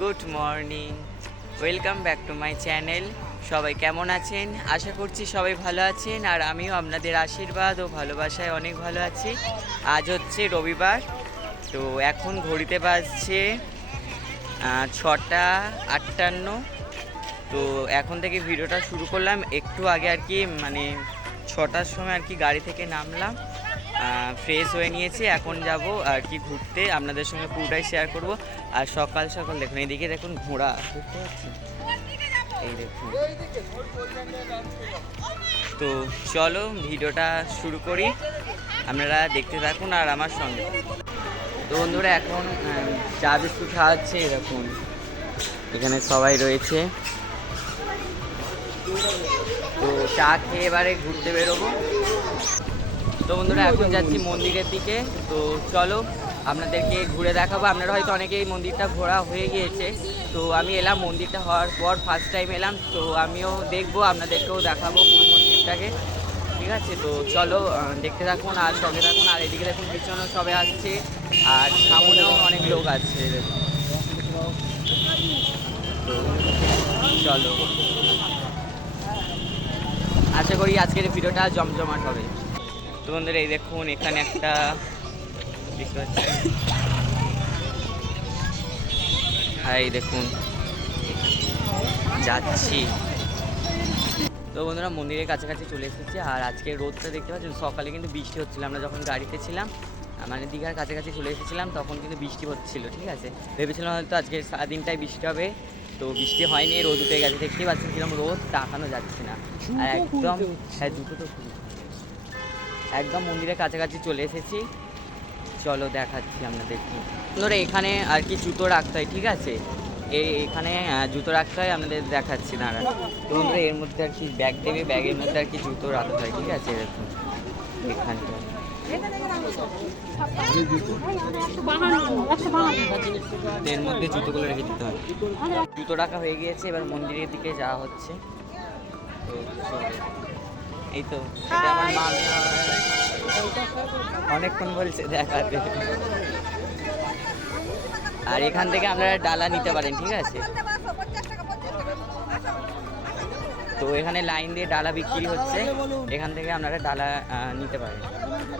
Good morning, welcome back to my channel. সবাই কেমন আছেন? আশা করছি সবাই ভালো আছেন, আর আমিও আপনাদের আশীর্বাদ ও ভালোবাসায় অনেক ভালো আছি। আজ হচ্ছে রবিবার, তো এখন ঘড়িতে বাজছে 6:58। তো এখন থেকে ভিডিওটা শুরু করলাম। একটু আগে আর কি, মানে 6টার সময় আর কি গাড়ি থেকে নামলাম, ফ্রেশ হয়ে নিয়েছি। এখন যাব আর কি ঘুরতে, আপনাদের সঙ্গে পুরোটাই শেয়ার করব। আর সকাল সকাল দেখুন, এইদিকে দেখুন ঘোড়া, দেখতে পাচ্ছেন? এই দেখুন। তো চলো ভিডিওটা শুরু করি, আপনারা দেখতে থাকুন আর আমার সঙ্গে। তো বন্ধুরা এখন চা বিস্কুট খাওয়াচ্ছে, এরকম এখানে সবাই রয়েছে। তো চা খেয়ে এবারে ঘুরতে বেরোবো। তো বন্ধুরা এখন যাচ্ছি মন্দিরের দিকে, তো চলো আপনাদেরকে ঘুরে দেখাবো। আপনারা হয়তো অনেকেই মন্দিরটা ঘোরা হয়ে গিয়েছে, তো আমি এলাম মন্দিরটা হওয়ার পর, ফার্স্ট টাইম এলাম, তো আমিও দেখবো, আপনাদেরকেও দেখাবো পুরো মন্দিরটাকে। ঠিক আছে, তো চলো দেখতে থাকুন আর সঙ্গে থাকুন। আর এদিকে দেখুন পিছনেও সবাই আসছে, আর সামনেও অনেক লোক আছে। তো চলো, আশা করি আজকের ভিডিওটা জমজমাট হবে। তো বন্ধুরা এই দেখুন এখানে একটা দেখতে পাচ্ছি, হ্যাঁ এই দেখুন যাচ্ছি। তো বন্ধুরা মন্দিরের কাছাকাছি চলে এসেছি, আর আজকে রোদটা দেখতে পাচ্ছেন। সকালে কিন্তু বৃষ্টি হচ্ছিল, আমরা যখন গাড়িতে ছিলাম, মানে দীঘার কাছাকাছি চলে এসেছিলাম, তখন কিন্তু বৃষ্টি হচ্ছিল। ঠিক আছে, ভেবেছিলাম হয়তো আজকে সারাদিনটাই বৃষ্টি হবে, তো বৃষ্টি হয়নি, রোদ উঠে গেছে। দেখতেই পাচ্ছেন কিরকম রোদ, তাকানো যাচ্ছে না। আর একদম, হ্যাঁ জুতো তো একদম মন্দিরের কাছাকাছি চলে এসেছি। চলো দেখাচ্ছি আপনাদেরকে। বন্ধুরা এখানে আর কি জুতো রাখতে হয়, ঠিক আছে, এখানে জুতো রাখতে হয়, আপনাদের দেখাচ্ছি দাঁড়া। তো বন্ধুরা এর মধ্যে আর কি ব্যাগ দেবে, ব্যাগের মধ্যে আর কি জুতো রাখতে হয়, ঠিক আছে, এরকম এখানটা এর মধ্যে জুতোগুলো রেখে দিতে হয়। জুতো রাখা হয়ে গিয়েছে, এবার মন্দিরের দিকে যাওয়া হচ্ছে। তো এই তো এটা আমার মা অনেকক্ষণ বলছে দেখাতে। আর এখান থেকে আপনারা ডালা নিতে পারেন, ঠিক আছে। তো এখানে লাইন দিয়ে ডালা বিক্রি হচ্ছে, এখান থেকে আপনারা ডালা নিতে পারেন,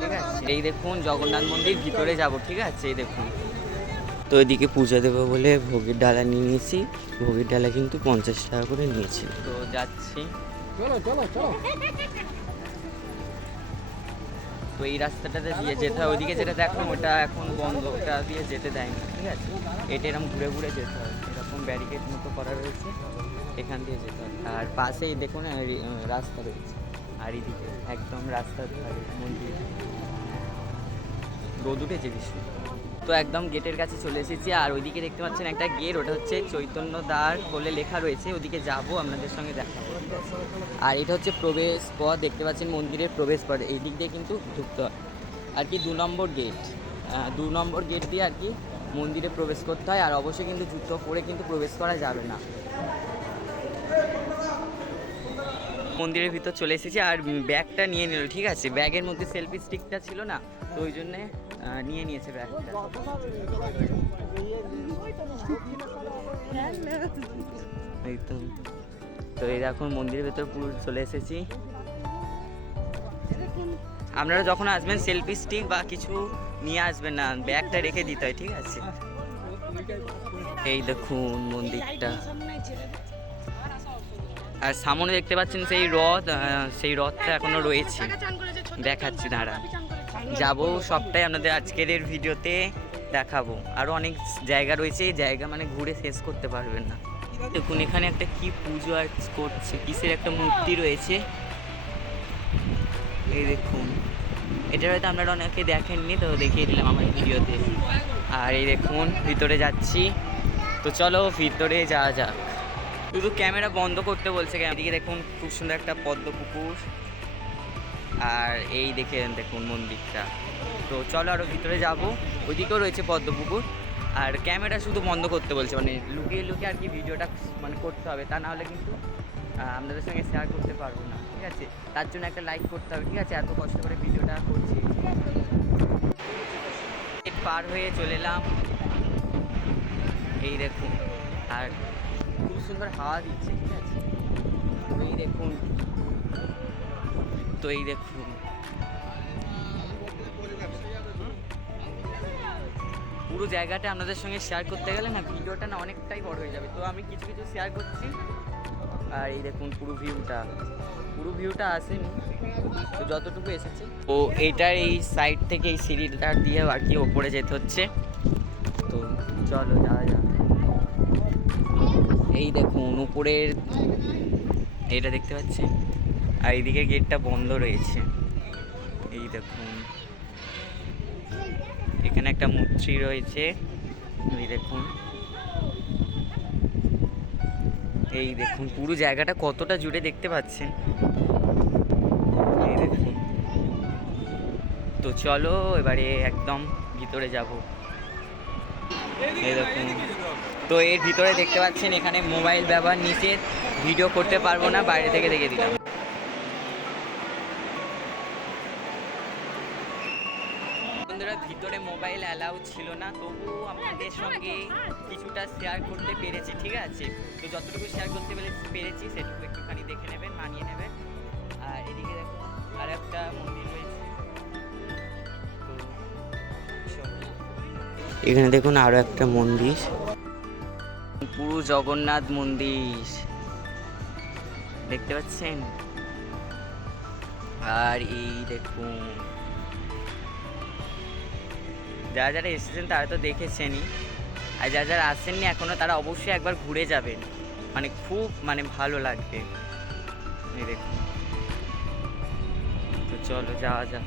ঠিক আছে। এই দেখুন জগন্নাথ মন্দির, ভিতরে যাব, ঠিক আছে। এই দেখুন, তো এদিকে পূজা দেবো বলে ভোগের ডালা নিয়ে নিয়েছি। ভোগের ডালা কিন্তু 50 টাকা করে নিয়েছি। তো যাচ্ছি, তো এই রাস্তাটাতে দিয়ে যেতে হয়। ওইদিকে যেটা দেখলাম ওটা এখন বন্ধ, ওটা দিয়ে যেতে দেয় না, ঠিক আছে। এটা এরকম ঘুরে ঘুরে যেতে হয়, এরকম ব্যারিকেড মতো করা রয়েছে, এখান দিয়ে যেতে হয়। আর পাশেই দেখুন রাস্তা রয়েছে, আর এদিকে একদম রাস্তার ধারে মন্দির। রোদ উঠেছে ভীষণ। তো একদম গেটের কাছে চলে এসেছি, আর ওইদিকে দেখতে পাচ্ছেন একটা গেট, ওটা হচ্ছে চৈতন্য দ্বার বলে লেখা রয়েছে, ওদিকে যাব, আপনাদের সঙ্গে দেখাবো। আর এটা হচ্ছে প্রবেশ পথ, দেখতে পাচ্ছেন মন্দিরের প্রবেশ পথ, এই দিক দিয়ে কিন্তু ঢুকতে হয় আর কি। 2 নম্বর গেট, 2 নম্বর গেট দিয়ে আর কি মন্দিরে প্রবেশ করতে হয়। আর অবশ্যই কিন্তু জুতো পরে কিন্তু প্রবেশ করা যাবে না। মন্দিরের ভিতর চলে এসেছি, আর ব্যাগটা নিয়ে নিল, ঠিক আছে। ব্যাগের মধ্যে সেলফি স্টিকটা ছিল না, তো ওই জন্যে নিয়ে নিয়েছে ব্যাগটা। এই তো, তো এই দেখুন মন্দিরের ভেতর পুরো চলে এসেছি। আপনারা যখন আসবেন সেলফি স্টিক বা কিছু নিয়ে আসবেন না, ব্যাগটা রেখে দিতে হয়, ঠিক আছে। এই দেখুন মন্দিরটা, আর সামনে দেখতে পাচ্ছেন সেই রথ, সেই রথটা এখনো রয়েছে, দেখাচ্ছি দাঁড়া। যাব সবটাই আপনাদের আজকের এর ভিডিওতে দেখাবো। আরও অনেক জায়গা রয়েছে, এই জায়গা মানে ঘুরে শেষ করতে পারবেন না। দেখুন এখানে একটা কি পুজো করছে, কিসের একটা মূর্তি রয়েছে, এই দেখুন। এটা হয়তো আপনারা অনেকে দেখেননি, তো দেখিয়ে দিলাম আমার ভিডিওতে। আর এই দেখুন ভিতরে যাচ্ছি, তো চলো ভিতরে যাওয়া যাক। শুধু ক্যামেরা বন্ধ করতে বলছে। এদিকে দেখুন খুব সুন্দর একটা পদ্ম পুকুর, আর এই দেখুন মন্দিরটা। তো চলো আরও ভিতরে যাব, ওইদিকেও রয়েছে পদ্ম পুকুর। আর ক্যামেরা শুধু বন্ধ করতে বলছে, মানে লুকিয়ে লুকিয়ে আর কি ভিডিওটা মানে করতে হবে, তা নাহলে কিন্তু আপনাদের সঙ্গে শেয়ার করতে পারবো না, ঠিক আছে। তার জন্য একটা লাইক করতে হবে, ঠিক আছে, এত কষ্ট করে ভিডিওটা করছি। পার হয়ে চলে এলাম, এই দেখুন আর খুব সুন্দর হাওয়া দিচ্ছে, ঠিক আছে। তো এই দেখুন পুরো জায়গাটা আপনাদের সঙ্গে শেয়ার করতে গেলে না ভিডিওটা না অনেকটাই বড় হয়ে যাবে, তো আমি কিছু কিছু শেয়ার করছি। আর এই দেখুন পুরো ভিউটা আসেনি, তো যতটুকু এসেছে। তো এইটার এই সাইড থেকে এই সিঁড়িটা দিয়ে আর কি ওপরে যেতে হচ্ছে। তো চলো যাওয়া যাক। এই দেখুন উপরের এটা দেখতে পাচ্ছেন, আর এইদিকে গেটটা বন্ধ রয়েছে। এই দেখুন এখানে একটা মূর্তি রয়েছে, এই দেখুন। এই দেখুন পুরো জায়গাটা কতটা জুড়ে দেখতে পাচ্ছেন, এই দেখুন। তো চলো এবারে একদম ভিতরে যাব। এই দেখুন, তো এর ভিতরে দেখতে পাচ্ছেন এখানে মোবাইল ব্যবহার নিষেধ, ভিডিও করতে পারবো না, বাইরে থেকে দেখে দিলাম। বন্ধুরা ভিতরে মোবাইল অ্যালাউ ছিল না, তবুও আপনাদের সঙ্গে কিছুটা শেয়ার করতে পেরেছি, ঠিক আছে। তো যতটুকু শেয়ার করতে পেরেছি সেটুকু একটুখানি দেখে নেবেন, মানিয়ে নেবেন। আর এদিকে দেখুন আর একটা মন্দির রয়েছে, এখানে দেখুন আরো একটা মন্দির, পুরো জগন্নাথ মন্দির দেখতে পাচ্ছেন। আর এই দেখুন যারা যারা এসেছেন তারা তো দেখেছেনই, আর যারা যারা আসেননি এখনো তারা অবশ্যই একবার ঘুরে যাবেন, মানে খুব ভালো লাগবে। এই দেখুন, তো চলো যাওয়া যাক।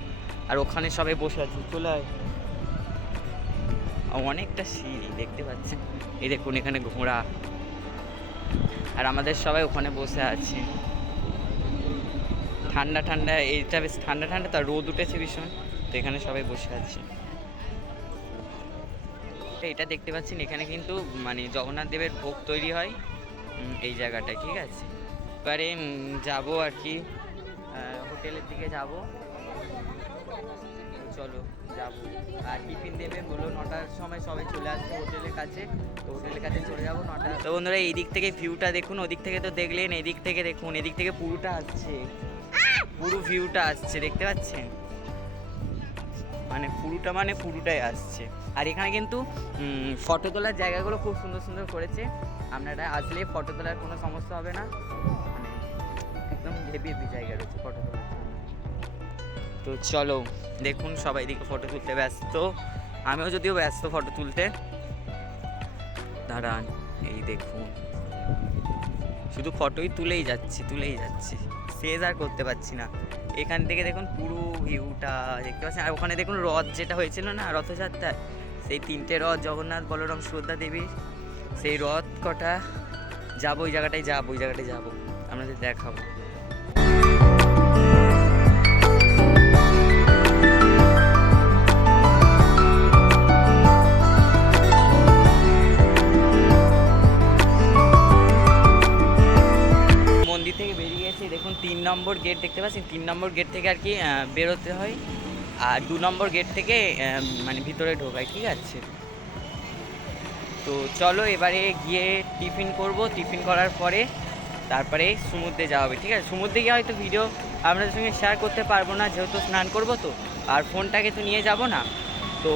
আর ওখানে সবাই বসে আছে, চলে আয়। অনেকটা সিঁড়ি দেখতে পাচ্ছেন, এই দেখুন এখানে ঘোড়া, আর আমাদের সবাই ওখানে বসে আছে। ঠান্ডা ঠান্ডা, এইটা বেশ ঠান্ডা ঠান্ডা, তার রোদ উঠেছে ভীষণ, তো এখানে সবাই বসে আছে। এটা দেখতে পাচ্ছেন এখানে কিন্তু জগন্নাথ দেবের ভোগ তৈরি হয় এই জায়গাটায়, ঠিক আছে। এবারে যাবো আর কি হোটেলের দিকে যাব, চলো যাবো। আর টিফিন দেবে বলো 9টার সময়, সবাই চলে আসবে হোটেলের কাছে, তো হোটেলের কাছে চলে যাবো 9টা। তো বন্ধুরা এই দিক থেকে ভিউটা দেখুন, ওদিক থেকে তো দেখলেন, এদিক থেকে দেখুন, এদিক থেকে পুরোটা আসছে, পুরো ভিউটা আসছে দেখতে পাচ্ছেন, পুরোটাই আসছে। আর এখানে কিন্তু ফটো তোলার জায়গাগুলো খুব সুন্দর সুন্দর করেছে, আপনারা আসলে ফটো তোলার কোনো সমস্যা হবে না, একদম হেভি জায়গা রয়েছে ফটো তোলার। তো চলো দেখুন সবাই দিকে ফটো তুলতে ব্যস্ত, আমিও যদিও ব্যস্ত ফটো তুলতে। দাঁড়ান, এই দেখুন শুধু ফটোই তুলেই যাচ্ছি, শেষ আর করতে পারছি না। এখান থেকে দেখুন পুরো ভিউটা দেখতে পাচ্ছেন। আর ওখানে দেখুন রথ যেটা হয়েছিল না রথযাত্রায়, সেই 3টে রথ, জগন্নাথ, বলরাম, সুভদ্রা দেবীর, সেই রথ কটা যাবো, ওই জায়গাটায় যাবো, আপনাদের দেখাবো। মন্দির থেকে বেরিয়ে গেছি, দেখুন 3 নম্বর গেট দেখতে পাচ্ছেন, 3 নম্বর গেট থেকে আর কি বেরোতে হয়, আর 2 নম্বর গেট থেকে ভিতরে ঢোকায়, ঠিক আছে। তো চলো এবারে গিয়ে টিফিন করব, টিফিন করার পরে তারপরে সমুদ্রে যাওয়া হবে, ঠিক আছে। সমুদ্রে গিয়ে হয়তো ভিডিও আপনাদের সঙ্গে শেয়ার করতে পারবো না, যেহেতু স্নান করবো, তো আর ফোনটাকে তো নিয়ে যাব না। তো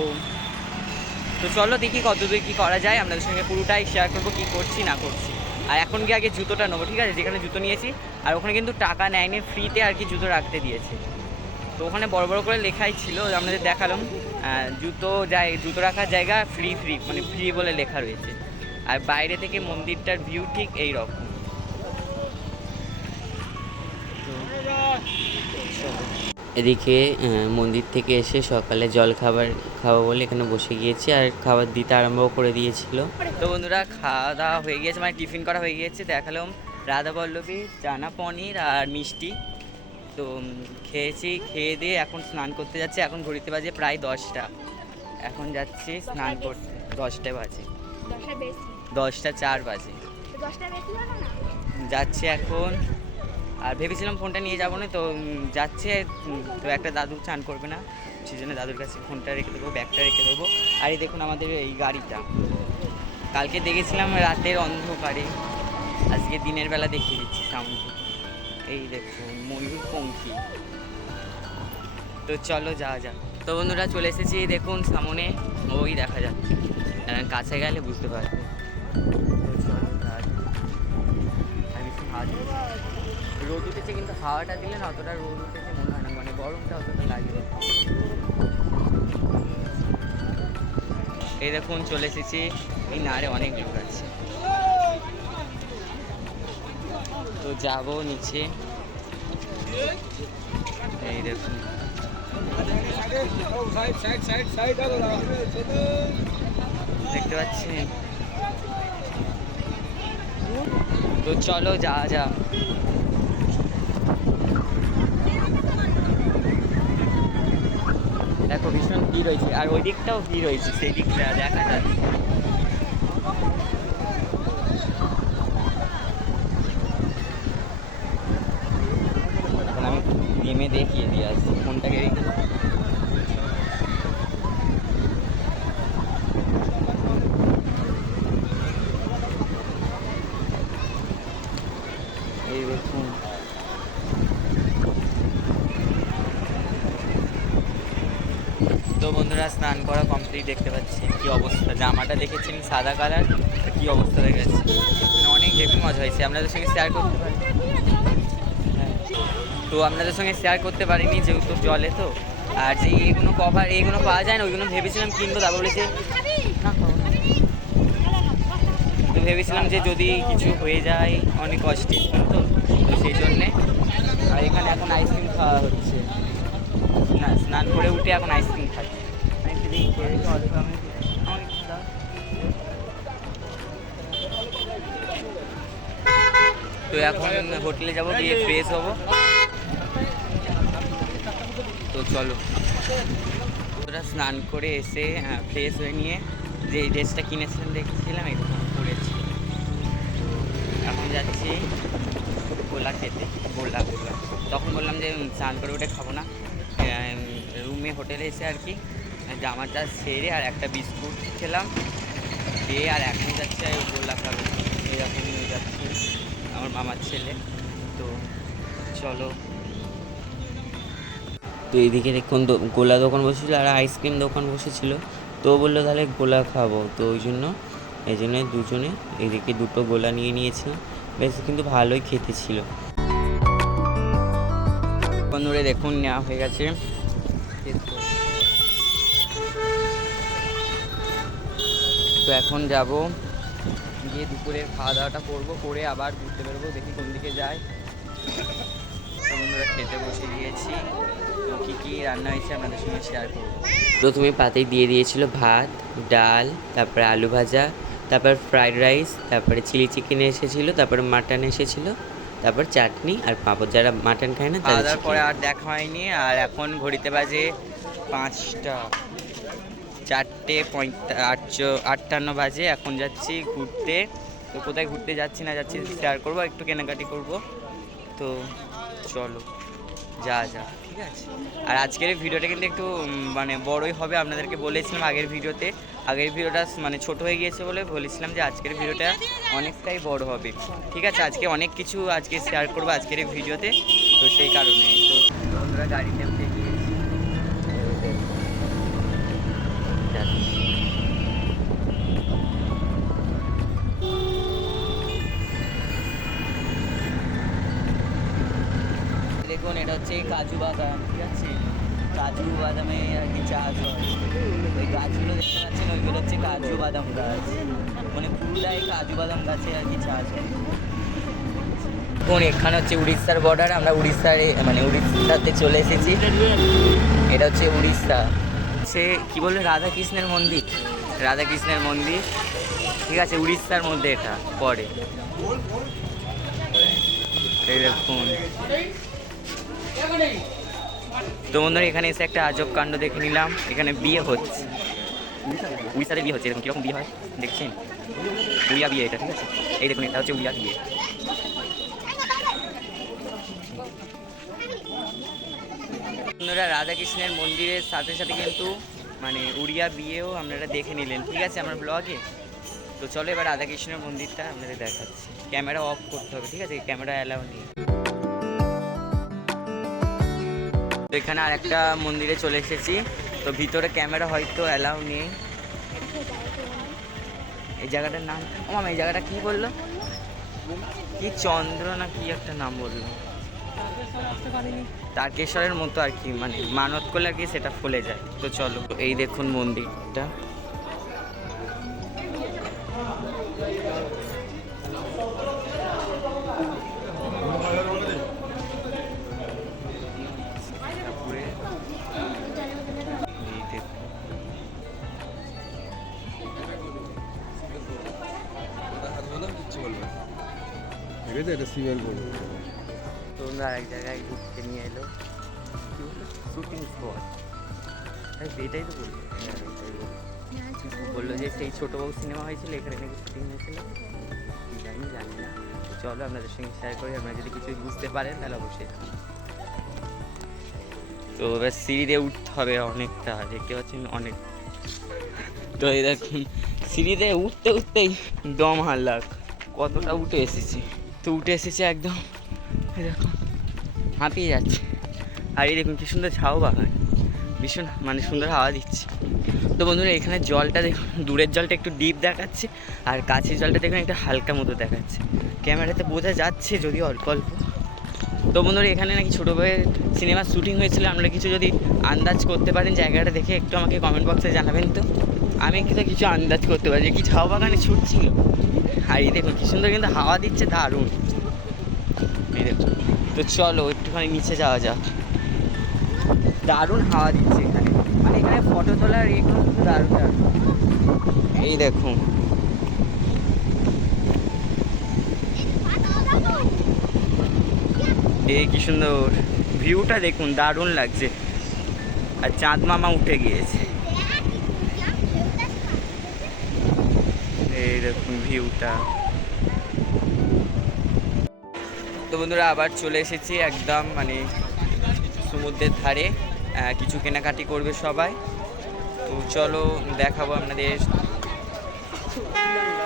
চলো দেখি কতদূর কী করা যায়, আপনাদের সঙ্গে পুরোটাই শেয়ার করবো কী করছি না করছি। আর এখন গিয়ে আগে জুতোটা নেবো, ঠিক আছে, যেখানে জুতো নিয়েছি। আর ওখানে কিন্তু টাকা নেয়নি, ফ্রিতে আর কি জুতো রাখতে দিয়েছে। তো ওখানে বড় বড় করে লেখাই ছিল, আপনাদের দেখালাম জুতো রাখার জায়গা ফ্রি, ফ্রি বলে লেখা রয়েছে। আর বাইরে থেকে মন্দিরটার ভিউ ঠিক এই রকম। এদিকে মন্দির থেকে এসে সকালে জল খাবো বলে এখানে বসে গিয়েছি, আর খাবার দিতে আরম্ভ করে দিয়েছিল। তো বন্ধুরা খাওয়া দাওয়া হয়ে গিয়েছে, টিফিন করা হয়ে গিয়েছে। দেখালাম রাধা বল্লভী, চানা পনির আর মিষ্টি। তো খেয়েছি, খেয়ে দিয়ে এখন স্নান করতে যাচ্ছি। এখন ঘড়িতে বাজে প্রায় 10টা, এখন যাচ্ছি স্নান করতে। 10টা বাজে, 10টা 4 বাজে যাচ্ছি এখন। আর ভেবেছিলাম ফোনটা নিয়ে যাবো না, তো যাচ্ছে। তো একটা দাদু চান করবে না, সেই জন্য দাদুর কাছে ফোনটা রেখে দেবো, ব্যাগটা রেখে দেবো। আর এই দেখুন আমাদের এই গাড়িটা, কালকে দেখেছিলাম রাতের অন্ধকারে, আজকে দিনের বেলা দেখিয়ে দিচ্ছি সামনে। এই দেখুন ময়ূরপঙ্খী। তো চলো যাওয়া যাক। তো বন্ধুরা চলে এসেছি, দেখুন সামনে ওই দেখা যাচ্ছে, কাছে গেলে বুঝতে পারবো। তো চলো যাওয়া যাক। আর বেশি হাওয়া দিচ্ছে, রোদ উঠেছে কিন্তু হাওয়াটা দিলে না অতটা রোদ উঠেছে মনে হয় না, মানে গরমটা অতটা লাগবে। এই দেখুন চলে এসেছি, এই নারে অনেক লোক আছে। তো যাবো নিচে, এই দেখুন দেখতে পাচ্ছেন। তো চলো যাওয়া যাক। দেখো ভীষণ ভিড় হয়েছে, আর ওই দিকটাও ভিড় হয়েছে, সেই দিকটা দেখা যাচ্ছে। এখন আমি নেমে দেখিয়ে দিয়ে আসছি ফোনটাকে রেখে। এই দেখুন তো বন্ধুরা স্নান করা কমপ্লিট, দেখতে পাচ্ছি কি অবস্থা। জামাটা দেখেছেন সাদা কালার, কি অবস্থা হয়ে গেছে, মানে অনেক হেভি মজা হয়েছে। আপনাদের সঙ্গে শেয়ার করতে পারি, তো আপনাদের সঙ্গে শেয়ার করতে পারিনি যেহেতু জলে। তো আর যে এইগুলো কভার এইগুলো পাওয়া যায় না, ওইগুলো ভেবেছিলাম কিনবো, তারপর বলেছে না তো ভেবেছিলাম যে যদি কিছু হয়ে যায় অনেক কষ্টে তো, তো সেই জন্যে। আর এখানে এখন আইসক্রিম খাওয়া হচ্ছে, না স্নান করে উঠে এখন আইসক্রিম খাচ্ছি। তো এখন হোটেলে যাবো, গিয়ে ফ্রেশ হবো। তো চলো ওরা স্নান করে এসে ফ্রেশ হয়ে নিয়ে যে ড্রেসটা কিনেছিলাম দেখেছিলাম এটা পরেছি। এখন যাচ্ছি গোলা খেতে, গোলা। তখন বললাম যে স্নান করে উঠে খাবো না, রুমে হোটেলে এসে আর কি জামাটা সেরে আর একটা বিস্কুট খেলাম, খেয়ে আর এখন যাচ্ছে গোলা খাবো। এরকম যাচ্ছি আমার মামার ছেলে। তো চলো। তো এইদিকে দেখুন গোলা দোকান বসেছিলো আর আইসক্রিম দোকান বসেছিল, তো বললো তাহলে গোলা খাবো, তো ওই জন্য এই জন্য দুজনে এদিকে দুটো গোলা নিয়ে নিয়েছিলাম, বেশ কিন্তু ভালোই খেতে ছিল। বন্ধুরা দেখুন নেওয়া হয়ে গেছে। তো এখন যাব, গিয়ে দুপুরের খাওয়া দাওয়াটা করবো, করে আবার ঘুরতে বেরোবো, দেখি কোন দিকে যায়। তো বন্ধুরা খেতে বসে গিয়েছি, তো কী কী রান্না হয়েছে আপনাদের সঙ্গে শেয়ার করবো। প্রথমে পাতেই দিয়ে দিয়েছিল ভাত, ডাল, তারপরে আলু ভাজা, তারপর ফ্রাইড রাইস, তারপরে চিলি চিকেন এসেছিলো, তারপরে মাটন এসেছিলো, তারপর চাটনি আর পাঁপড়। যারা মাটন খায় না তাদের পরে আর দেখা হয়নি। আর এখন ঘড়িতে বাজে 5টা, 4:58 বাজে। এখন যাচ্ছি ঘুরতে। তো কোথায় ঘুরতে যাচ্ছি না যাচ্ছি শেয়ার করবো, একটু কেনাকাটি করবো। তো চলো যা ঠিক আছে। আর আজকের ভিডিওটা কিন্তু একটু মানে বড়ই হবে, আপনাদেরকে বলেছিলাম আগের ভিডিওটা মানে ছোট হয়ে গিয়েছে বলে বলেছিলাম যে আজকের ভিডিওটা অনেকটাই বড় হবে। ঠিক আছে, আজকে অনেক কিছু আজকে শেয়ার করবো আজকের এই ভিডিওতে, তো সেই কারণে। তো বন্ধুরা গাড়িতে উঠে গিয়েছি, দেখুন এটা হচ্ছে কাজু বাদাম, ঠিক আছে, কাজু বাদামে আর কি চাষ হয়। ওই গাছগুলো দেখতে পাচ্ছেন, ওইগুলো হচ্ছে কাজু বাদাম গাছ, মানে পুরুলাই কাজু বাদাম গাছে আর কি চাষ হয়। দেখুন এখানে হচ্ছে উড়িষ্যার বর্ডার, আমরা উড়িষ্যাতে চলে এসেছি। এটা হচ্ছে উড়িষ্যা, সে কি বলে রাধাকৃষ্ণের মন্দির, ঠিক আছে, উড়িষ্যার মধ্যে এটা পড়ে। এই দেখুন। তো বন্ধুরা এখানে এসে একটা আজব কাণ্ড দেখে নিলাম, এখানে বিয়ে হচ্ছে, উড়িষ্যাতে বিয়ে হচ্ছে। এরকম কীরকম বিয়ে হয় দেখছেন, উড়িয়া বিয়ে এটা, ঠিক আছে। এই দেখুন এটা হচ্ছে উড়িয়া বিয়ে। বন্ধুরা রাধাকৃষ্ণের মন্দিরের সাথে সাথে কিন্তু মানে উড়িয়া বিয়েও আপনারা দেখে নিলেন, ঠিক আছে, আমার ব্লগে। তো চলো এবার রাধাকৃষ্ণের মন্দিরটা আপনাদের দেখাচ্ছি। ক্যামেরা অফ করতে হবে, ঠিক আছে? ক্যামেরা অ্যালাউ নেই। তো এখানে আর একটা মন্দিরে চলে এসেছি, তো ভিতরে ক্যামেরা হয়তো অ্যালাউ নেই। এই জায়গাটার নাম মামা, এই জায়গাটা কি বললো, কি চন্দ্র না কি একটা নাম বললো, তারকেশ্বরের মতো আর কি, মানে মানত করলে আর কি সেটা ফলে যায়। তো চলো, এই দেখুন মন্দিরটা। তোমরা এক জায়গায় ঘুরতে নিয়ে এলো, শুটিং স্পট, এটাই তো বললো। বললো যে সেই ছোটো বউ সিনেমা হয়েছিল, এখানে নাকি শুটিং হয়েছিল, জানি না। চলো আপনাদের সঙ্গে শেয়ার করি, আপনারা যদি কিছু বুঝতে পারেন তাহলে অবশ্যই। তো এবার সিঁড়ি দিয়ে উঠতে হবে অনেকটা, দেখতে পাচ্ছেন অনেক। তো এই দেখুন সিঁড়িতে উঠতে উঠতেই দম হারলাক, কতটা উঠে এসেছি। তো উঠে এসেছি একদম, এই দেখুন হাঁপিয়ে যাচ্ছে। আর এই দেখুন কি সুন্দর ঝাউ বাগান, ভীষণ মানে সুন্দর হাওয়া দিচ্ছে। তো বন্ধুরা এখানে জলটা দেখুন, দূরের জলটা একটু ডিপ দেখাচ্ছে, আর কাছের জলটা দেখুন একটু হালকা মতো দেখাচ্ছে। ক্যামেরাতে বোঝা যাচ্ছে যদিও অল্প অল্প। তো বন্ধুরা এখানে নাকি ছোটো ভাইয়ের সিনেমার শ্যুটিং হয়েছিল, আপনারা কিছু যদি আন্দাজ করতে পারেন জায়গাটা দেখে একটু আমাকে কমেন্ট বক্সে জানাবেন। তো আমি কিন্তু কিছু আন্দাজ করতে পারি যে কি ঝাউ বাগানে শ্যুট ছিল। আর এই দেখুন কি সুন্দর কিন্তু হাওয়া দিচ্ছে, দারুণ। এই দেখুন, তো চলো একটুখানি নিচে যাওয়া যাক। দারুণ হাওয়া দিচ্ছে এখানে, মানে এখানে ফটো তোলার এগুলো কিন্তু দারুণ দারুণ। এই দেখুন এই কি সুন্দর ভিউটা দেখুন, দারুণ লাগছে। আর চাঁদ মামা উঠে গিয়েছে, এই দেখুন ভিউটা। তো বন্ধুরা আবার চলে এসেছি একদম মানে সমুদ্রের ধারে, কিছু কেনাকাটি করবে সবাই। তো চলো দেখাবো আপনাদের।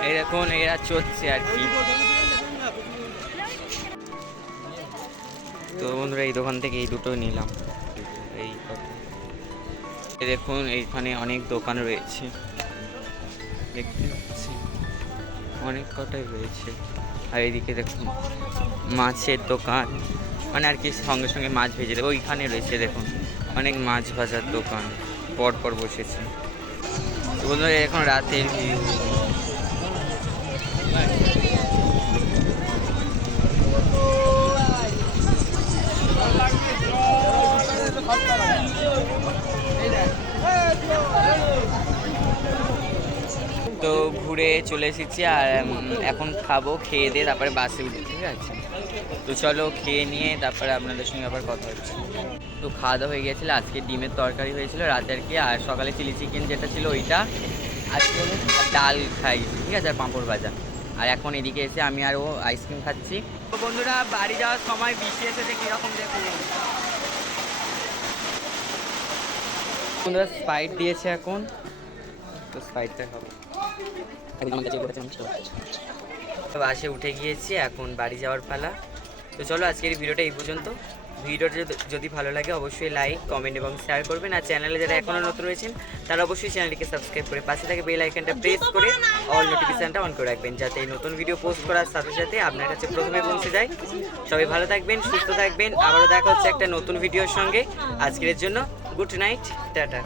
এই দেখুন এরা চলছে আর কি। তো বন্ধুরা এই দোকান থেকে এই দুটো নিলাম। এই দেখুন এইখানে অনেক দোকান রয়েছে, দেখতে পাচ্ছি অনেক কটাই রয়েছে। আর এইদিকে দেখুন মাছের দোকান, মানে আর কি সঙ্গে সঙ্গে মাছ ভেজে দেবে, ওইখানে রয়েছে দেখুন অনেক মাছ ভাজার দোকান পর বসেছে। তো বন্ধুরা এখন রাতের ভিউ। তো ঘুরে চলে এসেছি, আর এখন খাবো, খেয়ে দিয়ে তারপরে বাসে উঠে, ঠিক আছে? তো চলো খেয়ে নিয়ে তারপরে আপনাদের সঙ্গে আবার কথা হচ্ছে। তো খাওয়া দাওয়া হয়ে গিয়েছিলো, আজকে ডিমের তরকারি হয়েছিল রাতে আর কি, আর সকালে চিলি চিকেন যেটা ছিল ওইটা, আজকে ডাল খাই, ঠিক আছে, আর পাঁপড় ভাজা। আর এখন এদিকে এসে আমি আর ও আইসক্রিম খাচ্ছি। তো বন্ধুরা বাড়ি যাওয়ার সময় বৃষ্টি এসেছে কীরকম দেখুন। বন্ধুরা স্প্রাইট দিয়েছে এখন, তো স্প্রাইটটা খাবো। তো বাসে উঠে গিয়েছি, এখন বাড়ি যাওয়ার পালা। তো চলো আজকের ভিডিওটা এই পর্যন্ত। ভিডিওটা যদি ভালো লাগে অবশ্যই লাইক, কমেন্ট এবং শেয়ার করবেন। আর চ্যানেলে যারা এখনও নতুন রয়েছেন তারা অবশ্যই চ্যানেলটিকে সাবস্ক্রাইব করে পাশে থাকে বেল আইকনটা প্রেস করে অল নোটিফিকেশনটা অন করে রাখবেন, যাতে এই নতুন ভিডিও পোস্ট করার সাথে সাথে আপনার কাছে প্রথমে পৌঁছে যায়। সবাই ভালো থাকবেন, সুস্থ থাকবেন, আবারও দেখা হচ্ছে একটা নতুন ভিডিওর সঙ্গে। আজকের জন্য গুড নাইট, টাটা।